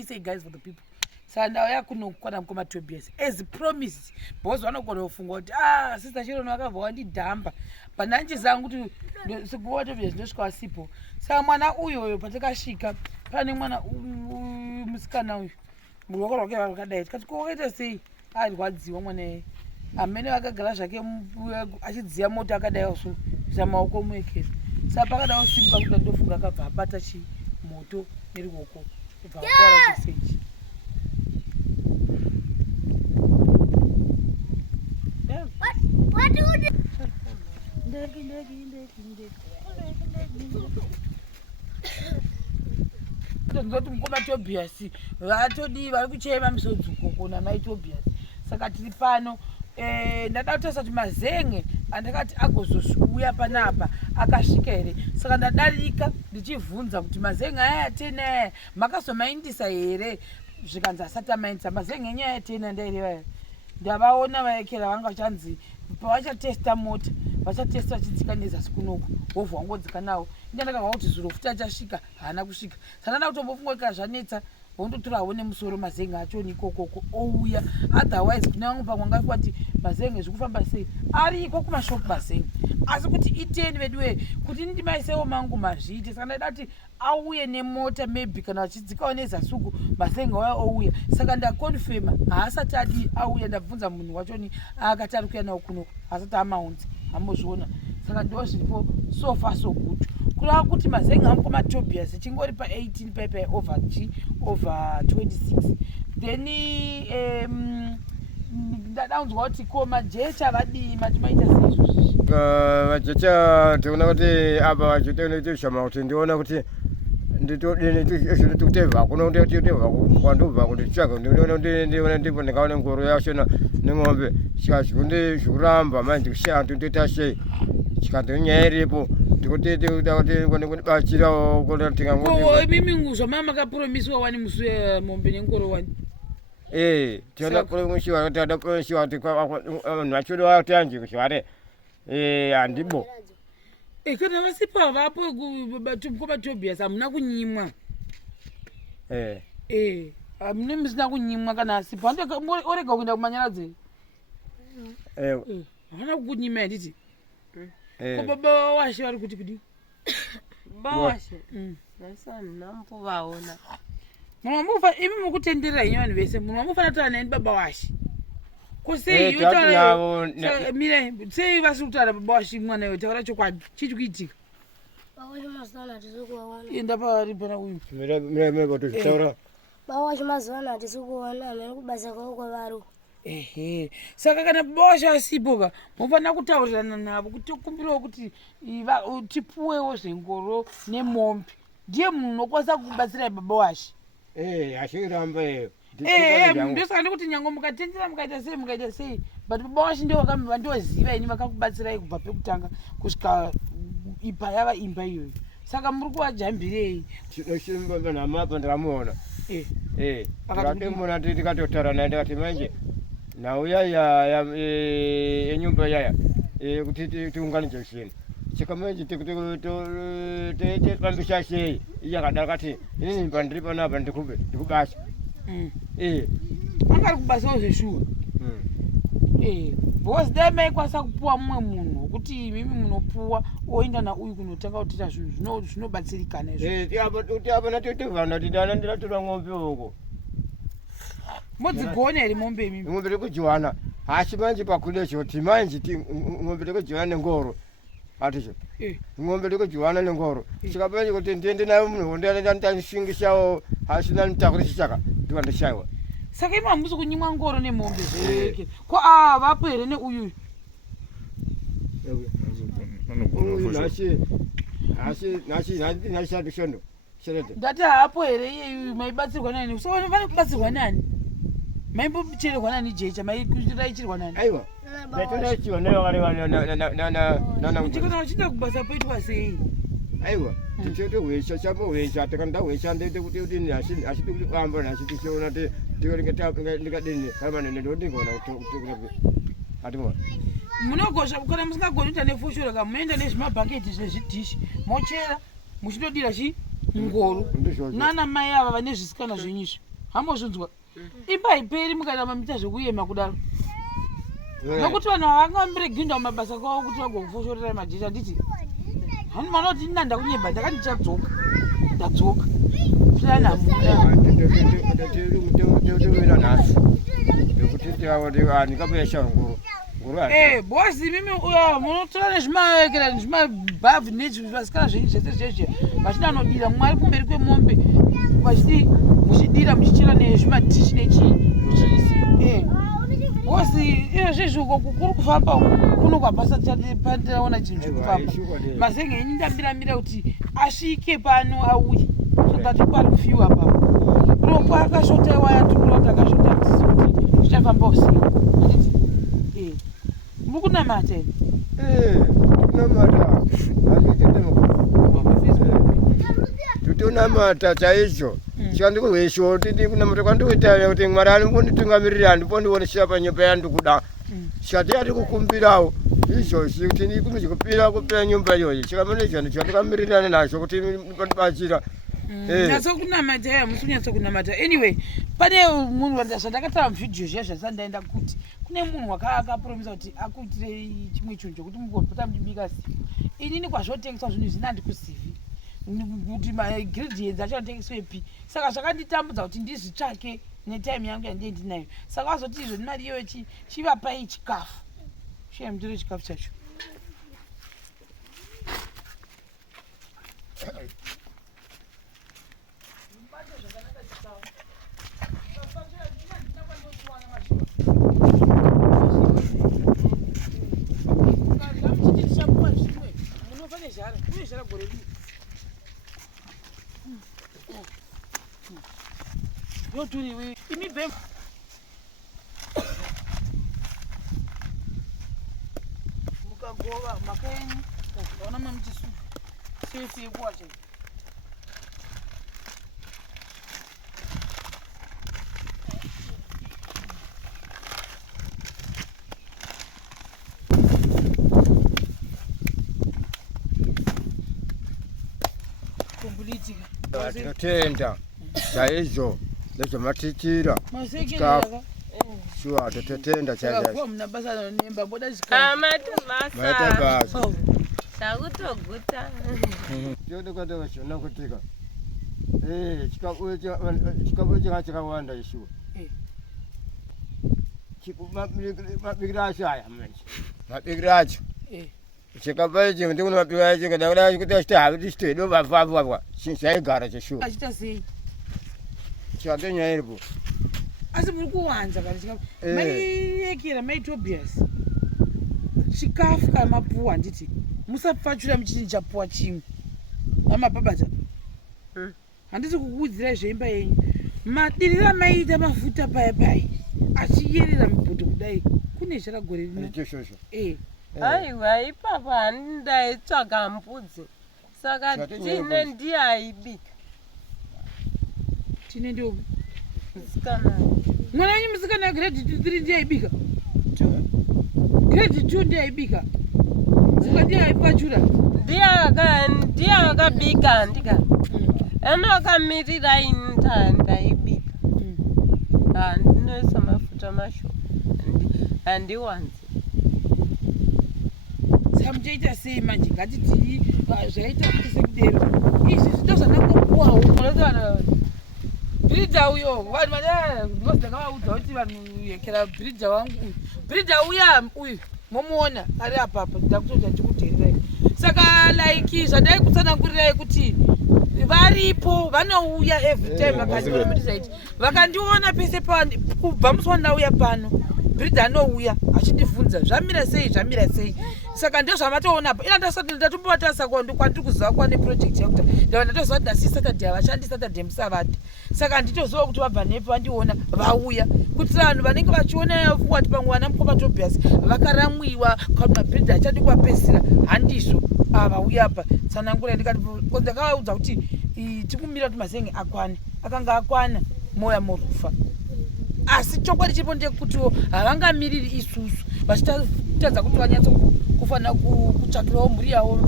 say guys for the people. Sanda yakunokwana mkoma Tobias as promised because vanogona kufunga kuti sister Chiro nakabva wandidhamba pananchi zangu kuti sikuwa Tobias ndosvika sipo saka mwana uyo patakasvika pane mwana musikana uyu ruoko rwake rwakadai tikati kokaita sei arwadziwa mwana amene akagara zvake achidziya moto akadai so zvamaoko muekezi saka pakadai simuka kuti ndofunga akabva abata chimoto neruoko kubva akora chisechi. Ndoti mukoma Tobias vatodi vari kuchema misodzuko kuna mai Tobias saka tiri pano ndada kutaura kuti mazenge andakati agozouya panapa akasvika here saka ndadarika ndichivhunza kuti mazenge aya tena makazomaindisa here zvikanzi asati amaindisa mazenge enyaya tena ndaireva ndavaona vaekera vanga vachanzi pavachatesta mota vachatesta vachidzika nezasi kunoku hovhu wangodzika nawo ndandakabva kuti zuro futi achasvika haana kusvika saka ndada kutombofunga kana zvanetsa vondotorawo nemusoro mazenge achoni ikokoko ouya otherwise kune vamwe pamwe ngafikwa kuti mazenge zvikufamba sei ariko kumashopu mazenge asi kuti iteni veduwe kuti ndimaisewo mangu mazviite saka ndaida kuti auye nemota maybe kana vachidzikawo nezasuku mazenge waya ouya saka ndakonfema haasati adi auya ndabvunza munhu wachoni akati ari kuya nawo kunoko haasati amaunzi ambozviona saka ndo zviripo so far so good kurava kuti mazenge amukoma Tobias chingori pa18 paipai over 26 then ndadaunzwa kuti ko majecha vadii matimaita seizvozvi vajecha tiona kuti apa vachitoshama kuti ndiona kuti nditoteva kuno nditoteva kwandobva kuti tsvaga ndiona ndipo ndikaona ngoro yashona nemombe chikazvikunde zvikuramba manje ndikushaya ndoita sei chikandonyaya iripo ndikutibachirawo kunatinga mimi zvamama makapromisiwa wani musi mombe nengoro wani tiona kuromishiwa tada promishiwa kuti vanhu vachodo vatanje kuchivare handibo kana vasipa vapo mukoma Tobias hamuna kunyimwa hamune musina kunyimwa kana asipa orega kuenda kumanyaradzi havana kukunyima handiti ko baba washe vari kuti kudi bawashe nasani nampovaona munhu wamufa imi mukutenderera henyu vanhu vese munhu wamufanira kutaura naye baba washe ko sei mira sei vasiri kutaura baba washe mwana iwe taura chokwadi chii kuitika enda pavari pana uyu miraivatozvitaura bawashe mazuvano hatisi kuona hamene kubasa kwavo kwavari saka kana baba washe asipo ka mufanira kutaurirana navo kuti kumbirawo kuti tipuwewo zvengoro nemombe ndiye munhu unokwanisa kubatsirai baba washe achiramba iyo ndosaka ndikuti nyange mukatendera mukaita sei but baba washe ndovakamva ndoziva ini vakakubatsirai kubva pekutanga kusvika ipa yava imba iyoyo saka muri kuvajambirei namapa ndikamuona ndikatomona tikatotaura naye ndikati manje nauya yenyumba yaya kuti tiunganidze chino chikamanje tibambisa sei iyakadara kati inini pandiri panapa ndikubasa angari kubasawo zveshuwa because dai maikwanisa kupuwa mumwe munhu wekuti mimi munopuwa oenda nauyu kunotanga kutiita zvinhu zvinobatsirikana izvoapana totovana kuti dana ndiratora ng'ombe uko modzigona here mombe mimi ng'ombe rikujiwana asi manje pakulecho kuti manje ng'ombe rikujiwana nengoro aticho ng'ombe rikujiwana nengoro chikapanje kuti ndiende nayo munhu ndandishingisawo hasina nitakurisichaka ndikandishaiwa saka imi hamusi kunyimwa ngoro nemombe zveke ko vapo here neuyuyu nasishondo ndati haapo here iyeyuyu maibatsirwa nani so vane kubatsirwa nani maimbochererwa nani jecha mairaichirwa nani aiwa ndatodachiwanauchikana vachinda kubasa poitwa sei aiwa tichotohwesha chambohwesha tikandahwesha ndoite kuti udini asiti kufamba nasitichiona ndikadini kamanenendondingona atimona munogosha kana musingagoni kuita nefoshora ka munoenda nezvimabhaketi zvezvidhishi mochera muchindodira chii ngoro nana mai ava vane zvisikana zvenyizvo hambozvinzwa imba haiperi mukaita mamita zvekuyema kudaro nokuti vanhu havangamireginda mumabasa kwavo kuti vagokufoshorera majecha nditi hanimana kuti ndinanda kunyemba ndakati ndichadzoka ndadzoka plan hamuna nhasi ekuti ndikapoyesha ngoro bosi mimi munotora nezvimawekera nezvimabhavhi nezvivasikana zvenyu zvese zveshe vachinanodira mwari kumberi kwemombe vachiti muchidira muchichera nezvimatishi nechiisi bosi izvezvi uko kuri kufamba kuno kwabasa pandiraona chinhu chekufamba mazenge ini ndambiramira kuti asvike pano auye zvatati kwari kufiwa papo ropo akashota waya tukuroti akashota tisi kuti zvichafamba usiku anditi muri kunamata kunamata totonamata chaizvo chandikuhwesho titi kunamata kwandikuita kuti mwari anditungamirira handipondionesha panyumba yandikuda chati yati kukumbirawo izvozvi kuti ndikumizikupira kupira nyumba iyoyi chikamane chando chandikamirirana nazvo kuti ndibachira nyatsokunamata musi kunyatsokunamata anyway pane munhu zvandakatara muvhidhiyo zviya zvasandaenda kuti kune munhu akapromisa kuti akuitire chimwe chinhu chokuti mugopota muchibika inini kwazvotengeswa zvinhu zvina handikuzivi kuti maingredients acho anotengeswepi saka zvakanditambudza kuti ndizvitsvake netime yangu yandie ndinayo saka wazoti izvo nimari iyoyo chivapai chikafu shiya mutore chikafu chacho yoturiwe imibhe mukagova makaenyi kaona mamuchisu sefi yekuwacha kumbulitika tinotenda chaizvo nezvamatiitira chikafu shuwa tototenda muna basa nemba boda maita basa takutoguta tiodekwatevashona kutika chikafu chika chakawanda ishuwa mabikiro acho aya manje mabikiro acho chikapa ichi ndikuno mabikiro acho kadakuda kuti achiti havi tichitoedo vavavavwa chaigara cheshuwa achita sei chikate nyaya iripo asi muri kuwanza kana chikafu maiyekera maitobias chikafu kana mapuwa handiti musapfachura muchiti chapuwa chimwe amabhabata handisi kukuudzirai zveimba yenyu madirira maiita mafuta paya paya achiyerera mubhodho kudai kune zvaragore rinochosvosvo aiwa ipapo handaitsvaga mbudzi saka tine ndiaibika tine ndio musikana mwana wenyu musikana grade 3 ndiaibika grade 2 ndiaibika saka ndiaipachura ndiakabika ndika anoakamirira indaibika handinoisa mafuta masho handiwanzi samuchaita sei manje ngatiti zvaita kuti sekudero izvi zvito zvandangopuwawo unotaana bhirija uyo vanhu ndakavaudza kuti vanhu yekera bhirija wangu uyu bhirija uya uyu momuona ari apapo ndakutoti ndikudherirai saka like zvandai kutsanangurirai kuti varipo vanouya every time vakandiona mutisaiti vakandiona pese kubva musi wandauya pano bhirija anouya achindibvunza zvamira sei saka ndio zvamatoonapo ina ndasati ndatombovata kwandiri kuziva kwane project yakuta ndava ndatoziva kuti ndasi saturday havashandi saturday musavati saka nditoziva kuti vabva nepo vandiona vauya kuti vanhu vanenge vachiona wati pamwe vana mukoma tobias vakaramwiwa kuti mabhirija achadi kuvapesira handizvo vauya apa tsanangura ndakavaudza kuti tikumira kuti mazenge akwane akanga akwana moya morufa asi chokwadi chiripo ndekutiwo havangamiriri isusu vachitadza kuti vanyatso kufanira kutsvakirawo mhuri yavo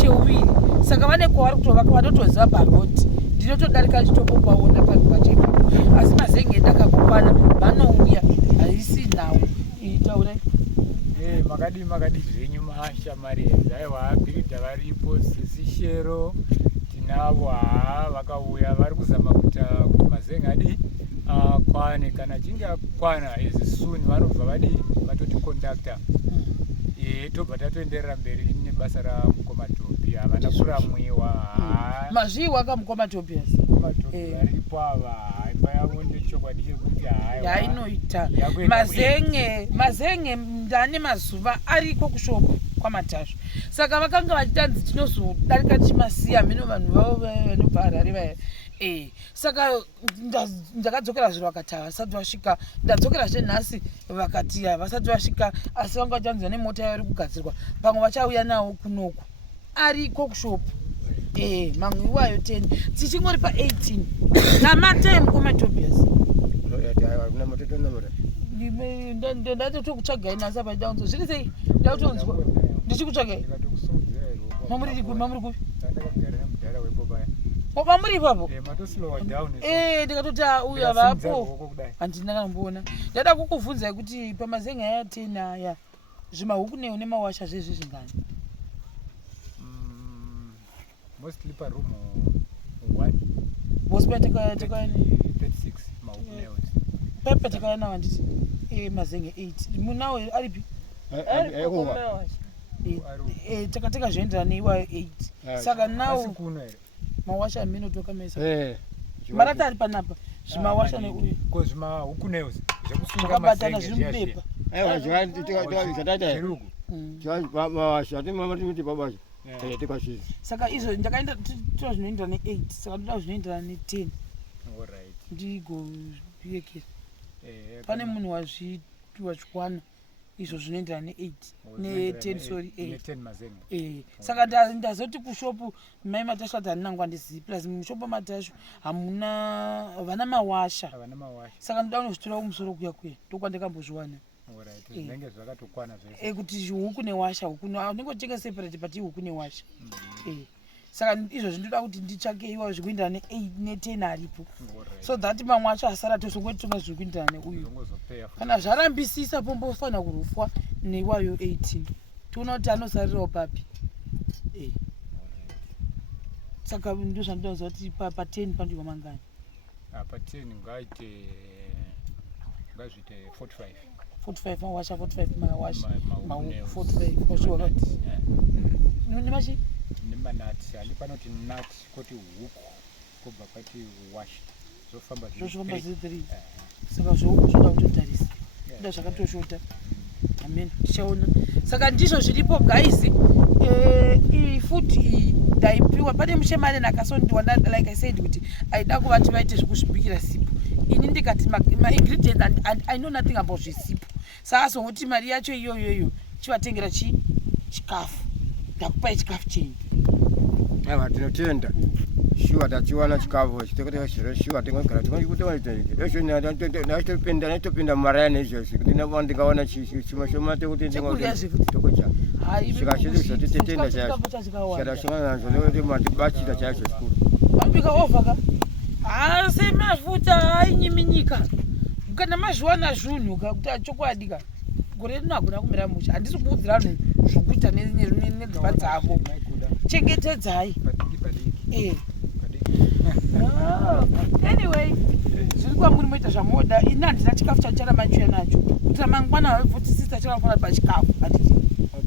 cheuviri. Saka vane kwavari kutovaka vanotoziva paroti ndinotodarika chitoko kwaona pachaipo, asi Mazenge ndakakukwana vanouya haisi nhau itaurai. Makadi zvenyu mashamari edzi. Aiwa bhiridha varipo, sisi Shero tinavo vakauya vari kuzama kuti Mazenge adi kwane, kana achinge akwana as soon vanobva vatoti kondakta tobva tatoenderera mberi nebasa ramukoma Topi. Havana kuramwiwa mazviwa kamukoma Topi varipo ava. Imba yavo ndechokwadi chekuti yainoita Mazenge ndane mazuva ariko kushopu kwaMatasva, saka vakanga vachitanzi tinozodarika tichimasiya mino vanhu vavo vanobva Harare vaya. Saka ndakadzokera zviro vakati havasati vasvika, ndadzokera zvenhasi vakati havasati vasvika, asi vanga vachanzwa nemota yavari kugadzirwa, pamwe vachauya nawo kunoku ariko kushopu. Mamwe iwayo 10 tichingori pa18 namatai mukoma Tobias ndatokutsvagai nasi apa ndaunzwa zviri sei, ndautonzwa ndichikutsvagai. Mamuri kupi? Mamuri ipapo? Ndikatoti uya vapo handina kamboona. Ndada kukubvunzai kuti paMazenge aya 10 aya zvimahuku neyo nemawasha zvezvi zvingani? Mostly per room 1. Boss pete kaya 36 mahuku neyo. Pepe takayana wanditi Mazenge 8 munawo aripi? Takateka zvoenderana neiwayo 8. Saka nawo mawasha aminotoka mesa marata ari panapa zvimawasha neuyu zvimahuku neyo zvakabatana zviri mubepa. Saka izvo ndakaenda tora zvinoenderana ne8, saka ndoda zvinoenderana ne10 ndigozviekera. Pane munhu wazvitwa izvo zvinoenderana ne8 ne10 sorry 10 saka ndazoti kushopu mai Matasva handinangwa ndizivi, plus mushopu Matasva havana mawasha, saka ndoda unozvitora kumusoro kuya ndokwandakambozviwana kuti huku newasha unenge uchitenga separate but huku newasha. Saka izvozvi ndoda kuti nditsvake iwayo zvikuenderana ne10 aripo, so that mamwe acho asara tosongotitonga zviri kuenderana neuyu. Kana zvarambisisa pombofanira kurufwa neiwayo 18 tiona kuti anosarirawo papi. Saka ndo zvandoda kuziva kuti pa10 pandiwa mangani? Pa10 ngazviite 45 mawasha 45 mawasha 45 kwazviwa nemachi nemanati ali panoti nati kuti huku kubva kwati wash zvofamba zviri 3. Saka zvohuku zvoda kutotarisa da zvakatoshota. Amen, tichaona. Saka ndizvo zviripo guys. Food ndaipiwa pane mushemane nakasondiwa like I said kuti aida kuvati vaite zvekuzvibikira sipo. Ini ndikati ma ingredients and I know nothing about zvisipo. Saka zongoti mari yacho iyoyo chivatengera chikafu. Ndakupai chikafu chenyu. Aiwa tinotenda. Shuwa tachiwana chikafu chitokota shuwa tingogara nditopinda maraya neizvozvi kuti ndikaona chimashoma tekuti ndingotokocha zvikazviri zvotitetenda chaizvo chakasangana nazvo nekuti mandibachira chaizvo zvikuru vambika ovaka asi mafuta ainyiminyika kana mazviwana zvinhu kuti achokwadi gore rino hagona kumira musha. Handisi kuudzira vanhu zvokuita nedzimba dzavo, chengetedzai. Anyway, zviri kwamuri moita zvamoda. Ini handina chikafu chachara machuya nacho kuti ramangwana vabvutisisa charafanira pachikafu.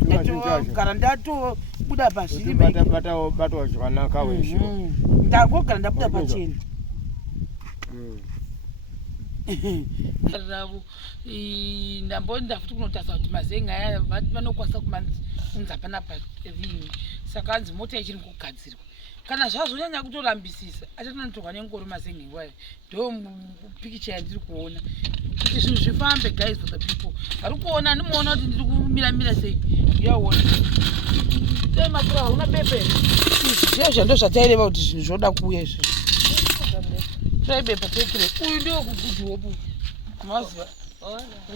Ndagara ndatobuda pazviri batawo zvakanaka weshe ndangogara ndabuda pachena ravo ndambonda futi kunotasa kuti Mazenge aya vanokwanisa kumanza panapa rini. Saka hanzi mota ichiri kugadzirwa. Kana zvazonyanya kutorambisisa achatonotorwa nengoro Mazenge iwayo. Ndo pikicha yandiri kuona kuti zvinhu zvifambe guys for the people. Vari kuona ndimoona kuti ndiri kumira sei. Yaona dai makura hauna bepe izvi zvando zvataireva kuti zvinhu zvoda kuuya izvi zvaibepa tekire uyu ndio kugudhi wopu maziva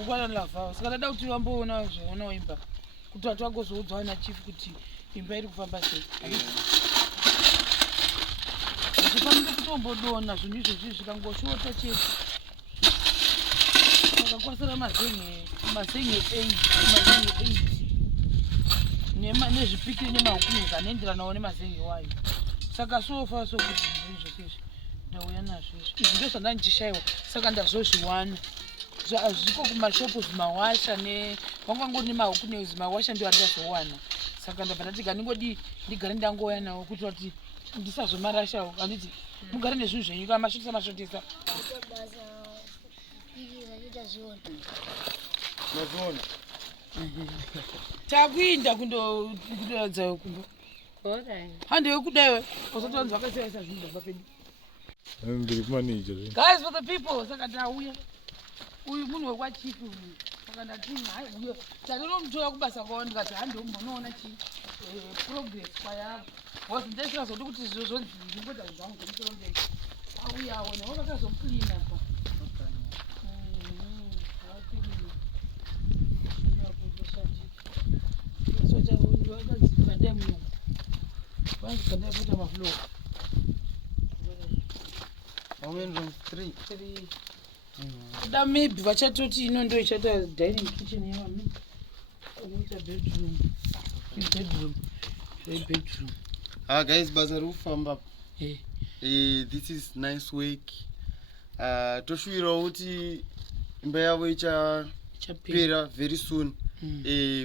ukwana lava saka ndada kuti vamboona zvaona imba kuti watu vagozoudzawo nachief kuti imba iri kufamba sei. Achifanire kutombodona zvinhu izvozvi zvikangoshota chete. Saka kwasara mazenge 8 nezvipikiri nemahukumizi anoenderanawo nemazenge wayo. Saka sofa sokuti zvinhu izvozvi ndauya nazvo izvi ndo zvandanga ndichishayiwa, saka ndazozviwana. Zviko kumashopu zvimawasha wangangori nemahukune zvimawasha ndio andazowana. Saka ndabva ndati ganingodi ndigare ndangoya nawo kuti wati ndisazomarashawo. Anditi mugare nezvinhu zvenyu kana mashotesa. Takuinda kundoradza kumba. Hande kudayo usotonzwa vakasiyasa zvinhu zvabva pedu. Guys, for the people, saka ndauya. Uyu munhu wekwachifu uyu. Saka ndati hayi uyo tanomutora kubasa kwawo ndikati handombonoona progress kwayavo. Was ndesingazodi kuti zvozonzi ndingoda zvangu kumusoro mberi. Auya aone wakasazoclean apa. Da maybe vachatoti ino ndo ichata dining kitchen yavami. Unoita bedroom. Guys, basa rikufamba. This is nice work. Toshuvirawo kuti imba yavo ichapera very soon.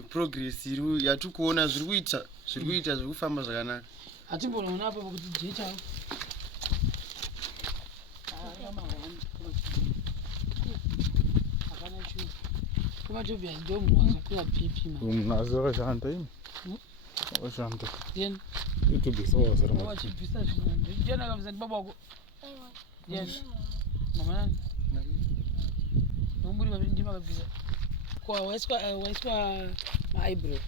Progress yatiri kuona zviri kufamba zvakanaka. Hatimbonaona apa kuti jecha kumatobya ndomu wakakura pipi nazovashanda ini washanda then itobisa wazara wachibvisa zvinhu ndiana kabisa ndi baba wako yes mama nani nomburi vaviri ndima kabisa kwa waiswa maeyebrow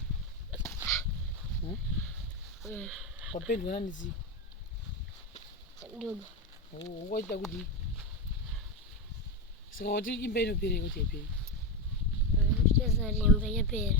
wapendwa nani zi ndogo ngoita kuti saka wati imba inopera kuti yapera chazari imba yapera